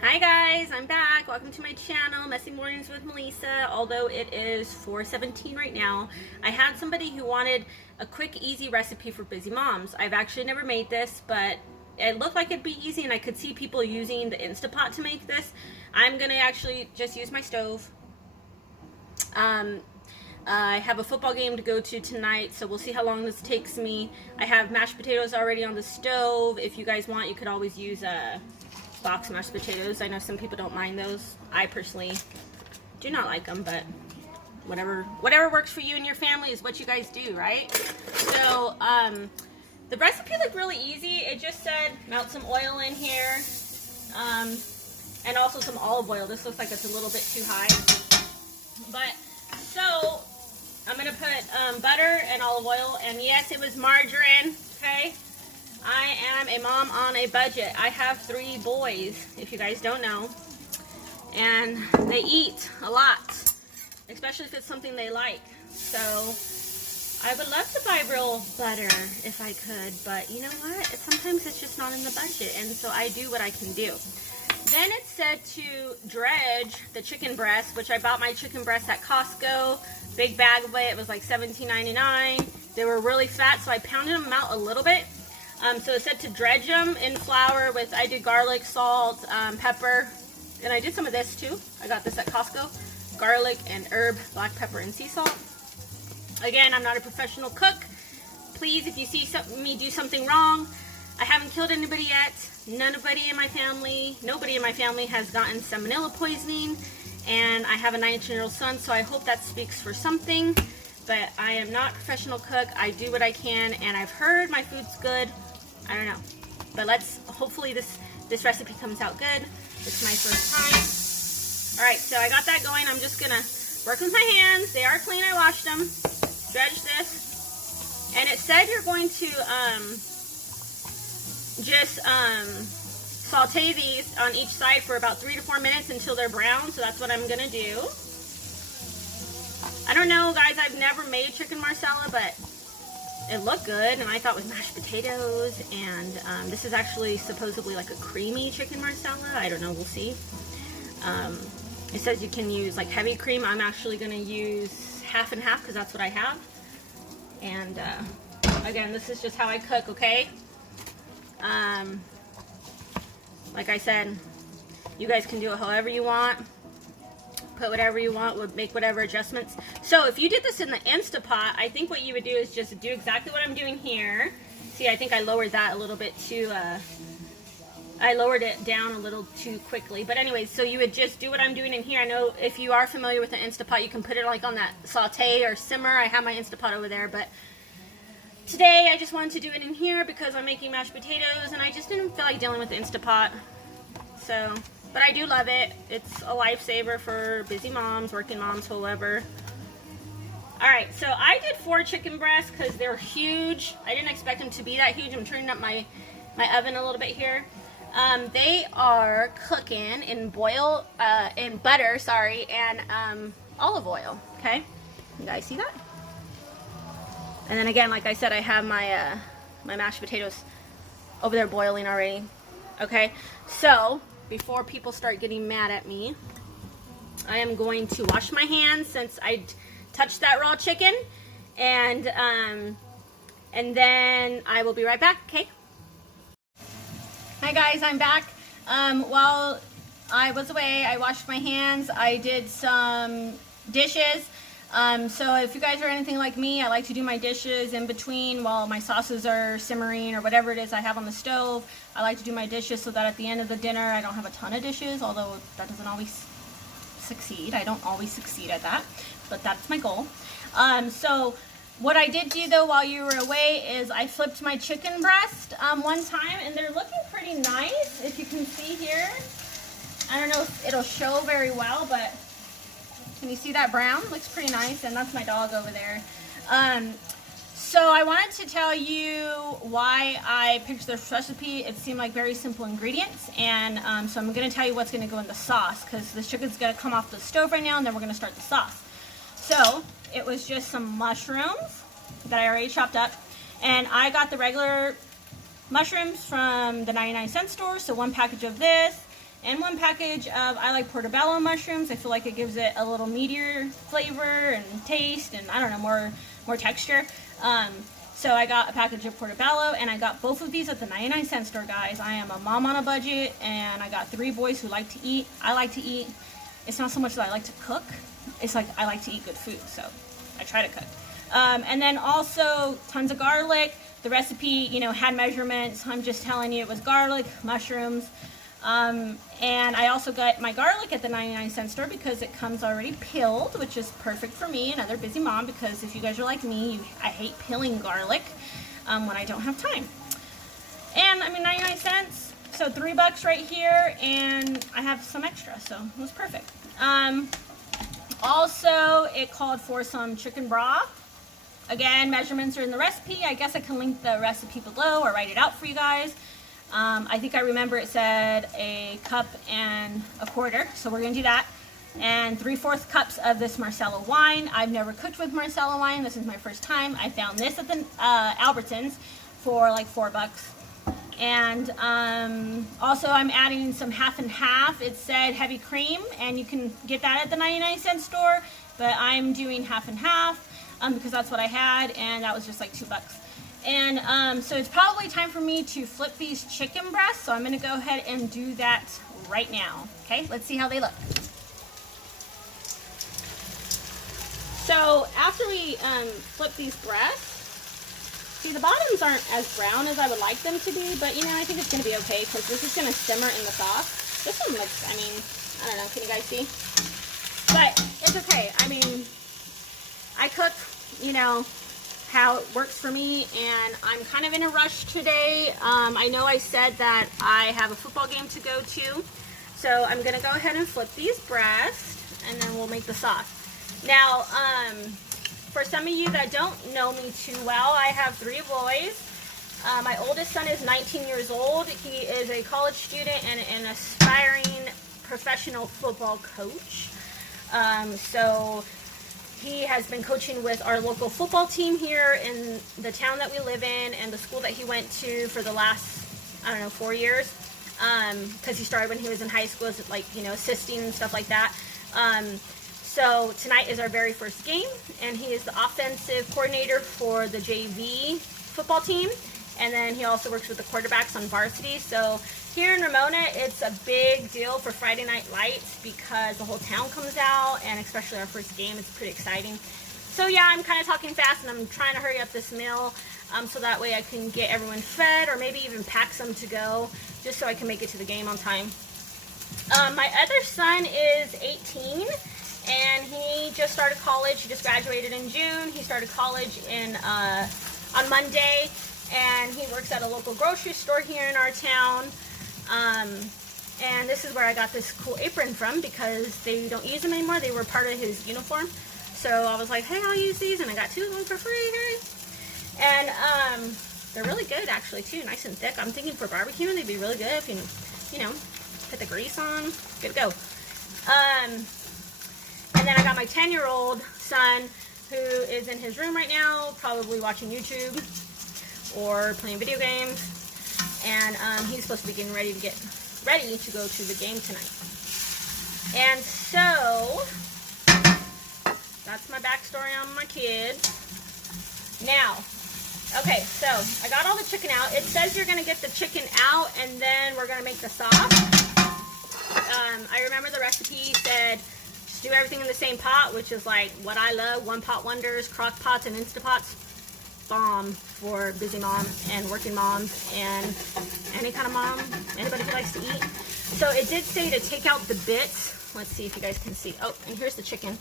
Hi guys, I'm back. Welcome to my channel, Messy Mornings with Melissa. Although it is 4:17 right now, I had somebody who wanted a quick, easy recipe for busy moms. I've actually never made this, but it looked like it'd be easy and I could see people using the Instapot to make this. I'm gonna actually just use my stove. I have a football game to go to tonight, so we'll see how long this takes me. I have mashed potatoes already on the stove. If you guys want, you could always use box mashed potatoes. I know some people don't mind those. I personally do not like them, but whatever works for you and your family is what you guys do, right? So the recipe looked really easy. It just said melt some oil in here, and also some olive oil. This looks like it's a little bit too high, but so I'm gonna put butter and olive oil, and yes, it was margarine. Okay, I am a mom on a budget. I have 3 boys, if you guys don't know, and they eat a lot, especially if it's something they like. So I would love to buy real butter if I could, but you know what? Sometimes it's just not in the budget, and so I do what I can do. Then it said to dredge the chicken breast, which I bought my chicken breast at Costco. Big bag of it. It was like $17.99. They were really fat, so I pounded them out a little bit. So it said to dredge them in flour with, I did garlic, salt, pepper, and I did some of this too. I got this at Costco. Garlic and herb, black pepper, and sea salt. Again, I'm not a professional cook. Please, if you see me do something wrong, I haven't killed anybody yet. Nobody in my family has gotten salmonella poisoning, and I have a 19-year-old son, so I hope that speaks for something. But I am not a professional cook. I do what I can, and I've heard my food's good. I don't know, but hopefully this recipe comes out good. It's my first time. All right, so I got that going. I'm just gonna work with my hands. They are clean. I washed them. Dredge this, and it said you're going to just saute these on each side for about 3 to 4 minutes until they're brown. So that's what I'm gonna do. I don't know, guys. I've never made chicken marsala, but it looked good, and I thought with mashed potatoes, and this is actually supposedly like a creamy chicken marsala. I don't know, we'll see. It says you can use like heavy cream. I'm actually going to use half and half because that's what I have. And again, this is just how I cook, okay? Like I said, you guys can do it however you want. Put whatever you want, make whatever adjustments. So if you did this in the Instapot, I think what you would do is just do exactly what I'm doing here. See, I think I lowered that a little bit too, I lowered it down a little too quickly. But anyways, so you would just do what I'm doing in here. I know if you are familiar with the Instapot, you can put it like on that saute or simmer. I have my Instapot over there, but today I just wanted to do it in here because I'm making mashed potatoes and I just didn't feel like dealing with the Instapot. So, but I do love it. It's a lifesaver for busy moms, working moms, whoever. All right, so I did 4 chicken breasts because they're huge. I didn't expect them to be that huge. I'm turning up my oven a little bit here. They are cooking in butter, sorry, and olive oil. Okay, you guys see that? And then again, like I said, I have my my mashed potatoes over there boiling already. Okay, so before people start getting mad at me, I am going to wash my hands since I touched that raw chicken, and then I will be right back. Okay. Hi guys, I'm back. While I was away, I washed my hands. I did some dishes. So if you guys are anything like me, I like to do my dishes in between while my sauces are simmering or whatever it is I have on the stove. I like to do my dishes so that at the end of the dinner I don't have a ton of dishes, although that doesn't always succeed. I don't always succeed at that, but that's my goal. So what I did do though while you were away is I flipped my chicken breast one time, and they're looking pretty nice, if you can see here. I don't know if it'll show very well, but can you see that brown? Looks pretty nice, and that's my dog over there. So I wanted to tell you why I picked this recipe. It seemed like very simple ingredients, and so I'm going to tell you what's going to go in the sauce, because this chicken's going to come off the stove right now, and then we're going to start the sauce. So it was just some mushrooms that I already chopped up, and I got the regular mushrooms from the 99-cent store, so 1 package of this. and 1 package of I like portobello mushrooms. I feel like it gives it a little meatier flavor and taste, and I don't know, more texture. So I got a package of portobello, and I got both of these at the 99-cent store, guys. I am a mom on a budget, and I got 3 boys who like to eat. I like to eat. It's not so much that I like to cook. It's like I like to eat good food, so I try to cook. And then also tons of garlic. The recipe, you know, had measurements. I'm just telling you it was garlic, mushrooms. And I also got my garlic at the 99-cent store because it comes already peeled, which is perfect for me, another busy mom, because if you guys are like me, I hate peeling garlic when I don't have time. And I mean, 99 cents, so $3 right here, and I have some extra, so it was perfect. Also, it called for some chicken broth. Again, measurements are in the recipe. I guess I can link the recipe below or write it out for you guys. I think I remember it said 1.25 cups, so we're gonna do that. And 3/4 cups of this Marsala wine. I've never cooked with Marsala wine. This is my first time. I found this at the Albertsons for like $4. And also I'm adding some half and half. It said heavy cream, and you can get that at the 99-cent store, but I'm doing half and half because that's what I had, and that was just like $2. And so it's probably time for me to flip these chicken breasts, so I'm going to go ahead and do that right now. Okay, let's see how they look. So after we flip these breasts, see, the bottoms aren't as brown as I would like them to be, but you know, I think it's going to be okay because this is going to simmer in the sauce. This one looks, I mean, I don't know, can you guys see? But it's okay. I mean, I cook, you know, how it works for me, and I'm kind of in a rush today. I know I said that I have a football game to go to, so I'm going to go ahead and flip these breasts, and then we'll make the sauce. Now, for some of you that don't know me too well, I have 3 boys. My oldest son is 19 years old. He is a college student and an aspiring professional football coach. So he has been coaching with our local football team here in the town that we live in and the school that he went to for the last, I don't know, 4 years. Because he started when he was in high school, as like, you know, assisting and stuff like that. So tonight is our very first game, and he is the offensive coordinator for the JV football team, and then he also works with the quarterbacks on varsity. So here in Ramona, it's a big deal for Friday Night Lights because the whole town comes out, and especially our first game, it's pretty exciting. So yeah, I'm kind of talking fast, and I'm trying to hurry up this meal so that way I can get everyone fed, or maybe even pack some to go, just so I can make it to the game on time. My other son is 18. And he just started college. He just graduated in June. He started college on Monday, and he works at a local grocery store here in our town. And this is where I got this cool apron from because they don't use them anymore. They were part of his uniform. So I was like, hey, I'll use these, and I got 2 of them for free. And they're really good, actually, too. Nice and thick. I'm thinking for barbecuing, they'd be really good if you know, put the grease on. Good to go. And then I got my 10-year-old son, who is in his room right now, probably watching YouTube or playing video games. And he's supposed to be getting ready to go to the game tonight. And so that's my backstory on my kids. Now, okay, so I got all the chicken out. It says you're going to get the chicken out, and then we're going to make the sauce. I remember the recipe said do everything in the same pot, which is like what I love, one pot wonders, crock pots and Instapots. Bomb for busy moms and working moms and any kind of mom, anybody who likes to eat. So it did say to take out the bits. Let's see if you guys can see. Oh, and here's the chicken.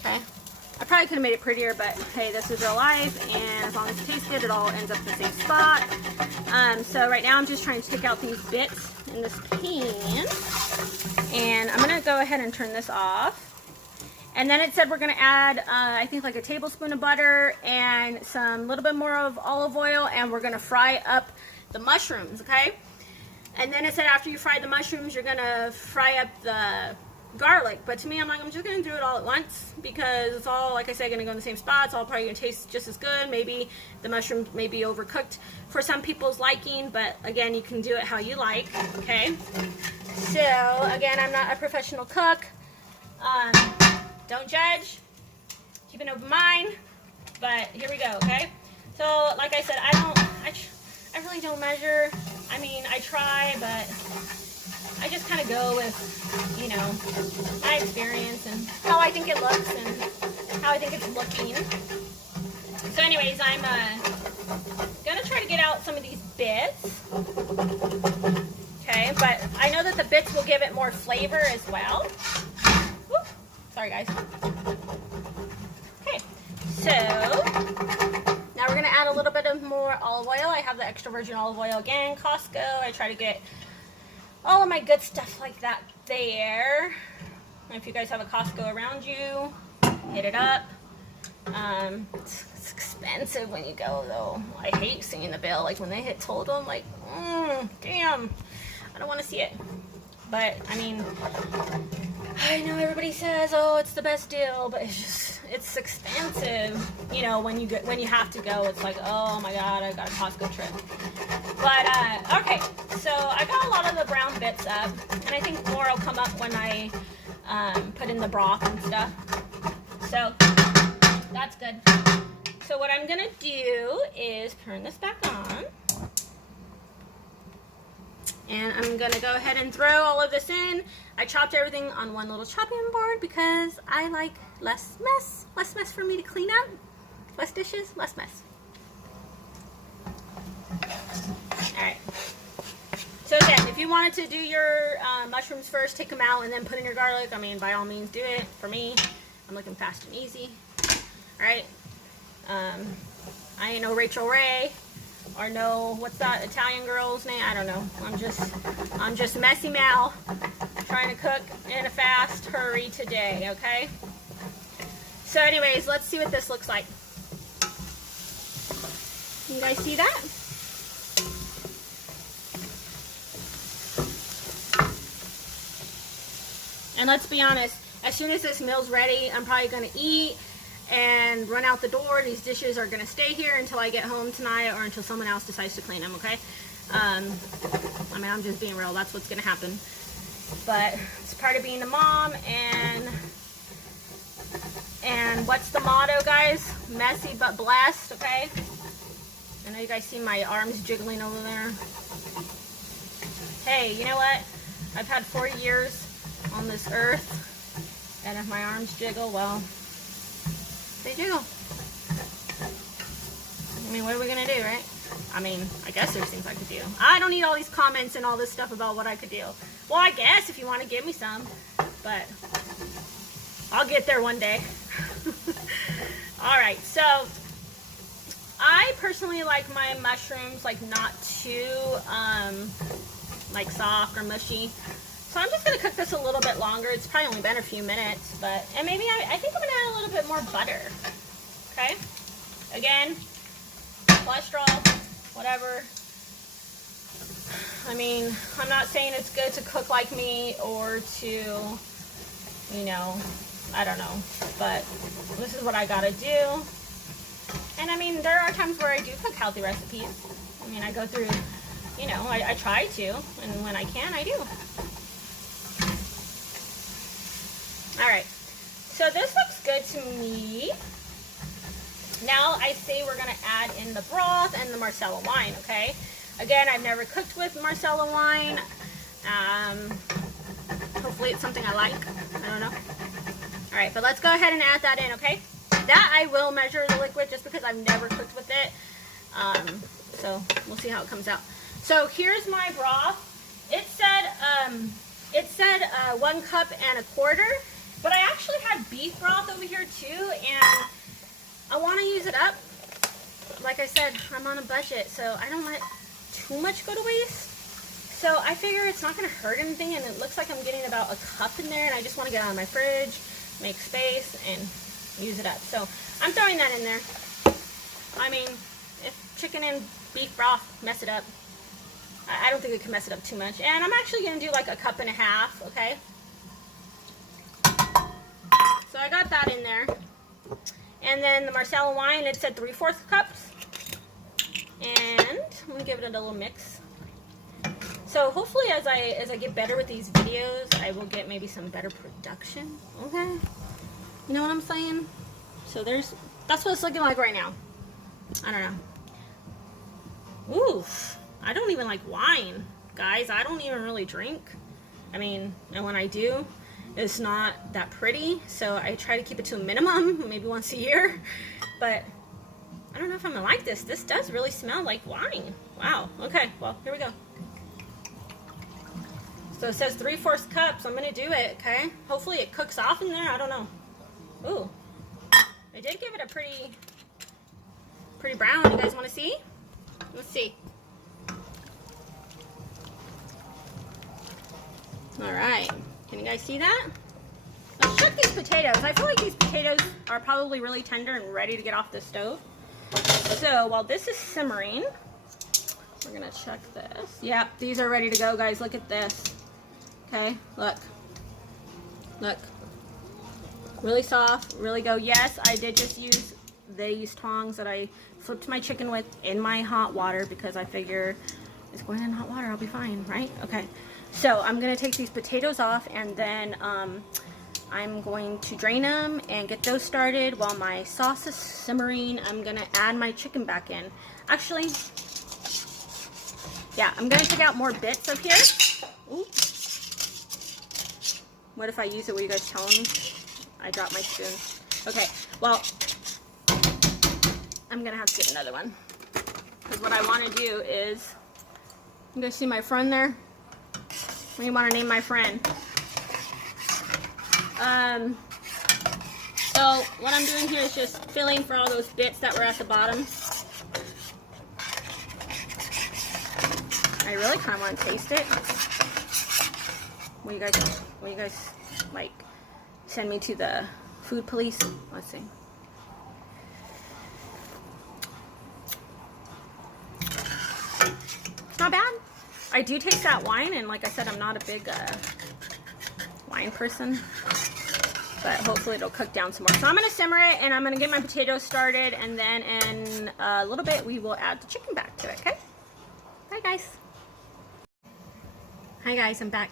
Okay. I probably could have made it prettier, but hey, this is real life, and as long as it tastes good, it all ends up in the same spot. So right now I'm just trying to take out these bits in this pan, and I'm gonna go ahead and turn this off. And then it said we're gonna add, I think like a tablespoon of butter and some little bit more of olive oil, and we're gonna fry up the mushrooms, okay? And then it said after you fry the mushrooms, you're gonna fry up the garlic. But to me, I'm like, I'm just gonna do it all at once because it's all, like I said, gonna go in the same spot. It's all probably gonna taste just as good. Maybe the mushroom may be overcooked for some people's liking, but again, you can do it how you like. Okay. So again, I'm not a professional cook. Don't judge. Keep an open mind. But here we go. Okay. So like I said, I really don't measure. I mean, I try, but I just kind of go with, you know, my experience and how I think it looks and how I think it's looking. So anyways, I'm gonna try to get out some of these bits. Okay, but I know that the bits will give it more flavor as well. Woo. Sorry guys. Okay, so now we're gonna add a little bit of more olive oil. I have the extra virgin olive oil again, Costco. I try to get all of my good stuff like that there. If you guys have a Costco around you, hit it up. It's expensive when you go though. I hate seeing the bill. Like when they hit total, I'm like, damn, I don't want to see it. But I mean, I know everybody says, oh, it's the best deal, but it's expensive. You know, when you have to go, it's like, oh my god, I got a Costco trip. But okay, so I got a lot of the brown bits up, and I think more will come up when I put in the broth and stuff. So that's good. So what I'm gonna do is turn this back on. And I'm gonna go ahead and throw all of this in. I chopped everything on one little chopping board because I like less mess. Less mess for me to clean up. Less dishes, less mess. Alright. So again, if you wanted to do your mushrooms first, take them out and then put in your garlic, I mean, by all means do it. For me, I'm looking fast and easy. Alright. I ain't no Rachel Ray. Or no, what's that Italian girl's name? I don't know. I'm just Messy Mal trying to cook in a fast hurry today, okay? So anyways, let's see what this looks like. You guys see that? And let's be honest, as soon as this meal's ready, I'm probably going to eat and run out the door. These dishes are going to stay here until I get home tonight or until someone else decides to clean them, okay? I mean, I'm just being real. That's what's going to happen. But it's part of being a mom, and what's the motto, guys? Messy but blessed, okay? I know you guys see my arms jiggling over there. Hey, you know what? I've had 40 years on this earth, and if my arms jiggle, well, they do. I mean, what are we gonna do, right? I mean, I guess there's things I could do. I don't need all these comments and all this stuff about what I could do. Well, I guess if you want to give me some, but I'll get there one day. Alright, so I personally like my mushrooms like not too like soft or mushy. So I'm just going to cook this a little bit longer. It's probably only been a few minutes, but, and maybe I think I'm going to add a little bit more butter. Okay? Again, cholesterol, whatever. I mean, I'm not saying it's good to cook like me or to, you know, I don't know, but this is what I got to do. And I mean, there are times where I do cook healthy recipes. I mean, I go through, you know, I try to, and when I can, I do. Alright, so this looks good to me. Now I say we're going to add in the broth and the Marsala wine, okay? Again, I've never cooked with Marsala wine. Hopefully it's something I like. I don't know. Alright, but let's go ahead and add that in, okay? That I will measure the liquid just because I've never cooked with it. So we'll see how it comes out. So here's my broth. It said 1 cup and a quarter. But I actually have beef broth over here too, and I want to use it up. Like I said, I'm on a budget, so I don't let too much go to waste. So I figure it's not going to hurt anything, and it looks like I'm getting about a cup in there, and I just want to get it out of my fridge, make space, and use it up. So I'm throwing that in there. I mean, if chicken and beef broth mess it up, I don't think it can mess it up too much. And I'm actually going to do like a cup and a half, okay? So I got that in there. And then the Marsala wine, it said 3/4 cups. And I'm gonna give it a little mix. So hopefully as I get better with these videos, I will get maybe some better production. Okay. You know what I'm saying? So that's what it's looking like right now. I don't know. Oof. I don't even like wine, guys. I don't even really drink. I mean, and when I do, it's not that pretty. So I try to keep it to a minimum, maybe once a year. But I don't know if I'm gonna like this. This does really smell like wine. Wow. Okay, well, here we go. So it says 3/4 cups. I'm gonna do it, okay? Hopefully it cooks off in there. I don't know. Ooh. I did give it a pretty brown. You guys wanna see? Let's see. All right, can you guys see that? Let's check these potatoes. I feel like these potatoes are probably really tender and ready to get off the stove. So while this is simmering, we're gonna check this. Yep, these are ready to go, guys. Look at this. Okay, look. Look. Really soft, really go. Yes, I did just use these tongs that I flipped my chicken with in my hot water because I figure it's going in hot water, I'll be fine, right? Okay. So I'm gonna take these potatoes off and then I'm going to drain them and get those started. While my sauce is simmering, I'm gonna add my chicken back in. Actually, yeah, I'm gonna take out more bits of here. Ooh. What if I use it? Will you guys tell me? I dropped my spoon. Okay, well, I'm gonna have to get another one. Because what I wanna do is, you guys see my friend there? What do you want to name my friend? So what I'm doing here is just filling for all those bits that were at the bottom. I really kind of want to taste it. Will you guys like send me to the food police? Let's see. It's not bad. I do taste that wine, and like I said, I'm not a big wine person, but hopefully it'll cook down some more. So I'm going to simmer it, and I'm going to get my potatoes started, and then in a little bit we will add the chicken back to it, okay? Bye, guys. Hi, guys, I'm back.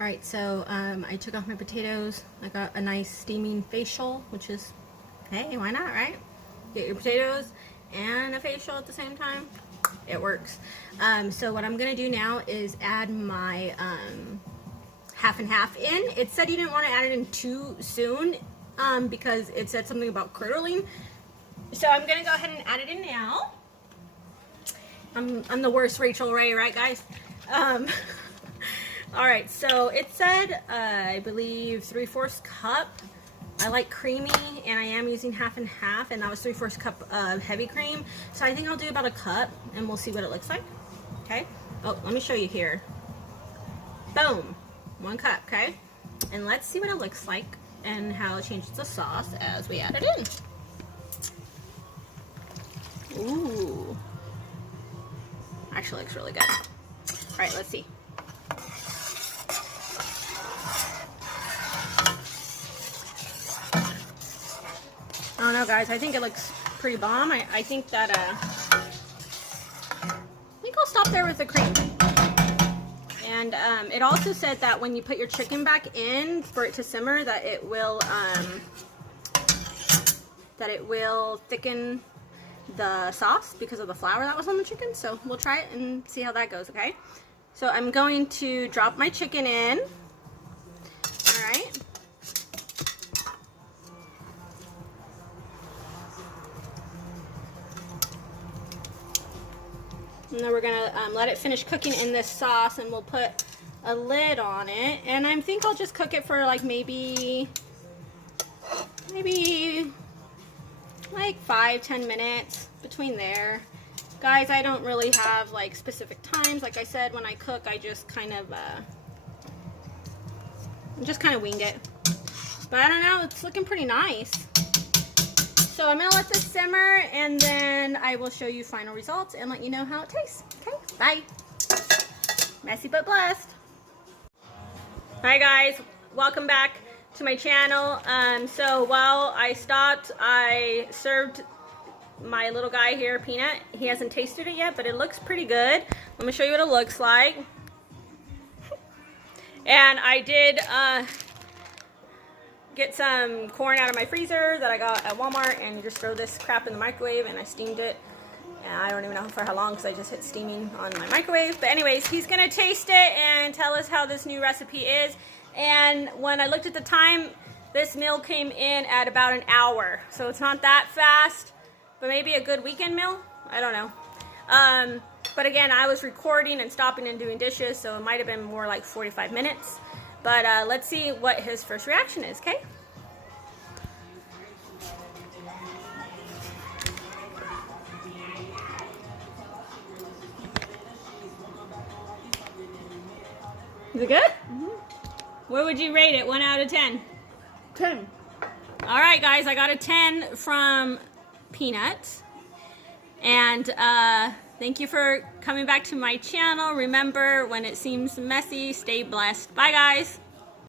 All right, so I took off my potatoes. I got a nice steaming facial, which is, hey, why not, right? Get your potatoes and a facial at the same time. It works. So what I'm gonna do now is add my half and half in. It said you didn't want to add it in too soon because it said something about curdling. So I'm gonna go ahead and add it in now. I'm the worst Rachel Ray, right, guys? All right, so it said I believe 3/4 cup. I like creamy, and I am using half and half, and that was 3/4 cup of heavy cream. So I think I'll do about a cup, and we'll see what it looks like. Okay. Oh, let me show you here. Boom, 1 cup. Okay. And let's see what it looks like and how it changes the sauce as we add it in. Ooh, actually looks really good. All right, let's see. I don't know, guys. I think it looks pretty bomb. I think that I think I'll stop there with the cream. And it also said that when you put your chicken back in for it to simmer, that it will thicken the sauce because of the flour that was on the chicken. So we'll try it and see how that goes. Okay. So I'm going to drop my chicken in. All right. And then we're gonna let it finish cooking in this sauce, and we'll put a lid on it. And I think I'll just cook it for like maybe like 5-10 minutes between there. Guys, I don't really have like specific times. Like I said, when I cook, I just kind of wing it. But I don't know, it's looking pretty nice. So I'm gonna let this simmer, and then I will show you final results and let you know how it tastes. Okay, bye. Messy but blessed. Hi guys, welcome back. to my channel. So while I stopped, I served my little guy here, Peanut. He hasn't tasted it yet, but it looks pretty good. Let me show you what it looks like. And I did get some corn out of my freezer that I got at Walmart, and you just throw this crap in the microwave, and I steamed it. And I don't even know for how long because I just hit steaming on my microwave. But anyways, he's gonna taste it and tell us how this new recipe is. And when I looked at the time, this meal came in at about an hour. So it's not that fast, but maybe a good weekend meal. I don't know. But again, I was recording and stopping and doing dishes, so it might have been more like 45 minutes. But let's see what his first reaction is, okay? Is it good? Mm-hmm. What would you rate it? 1 out of 10? 10. All right, guys, I got a 10 from Peanut. And thank you for coming back to my channel. Remember, when it seems messy, stay blessed. Bye, guys.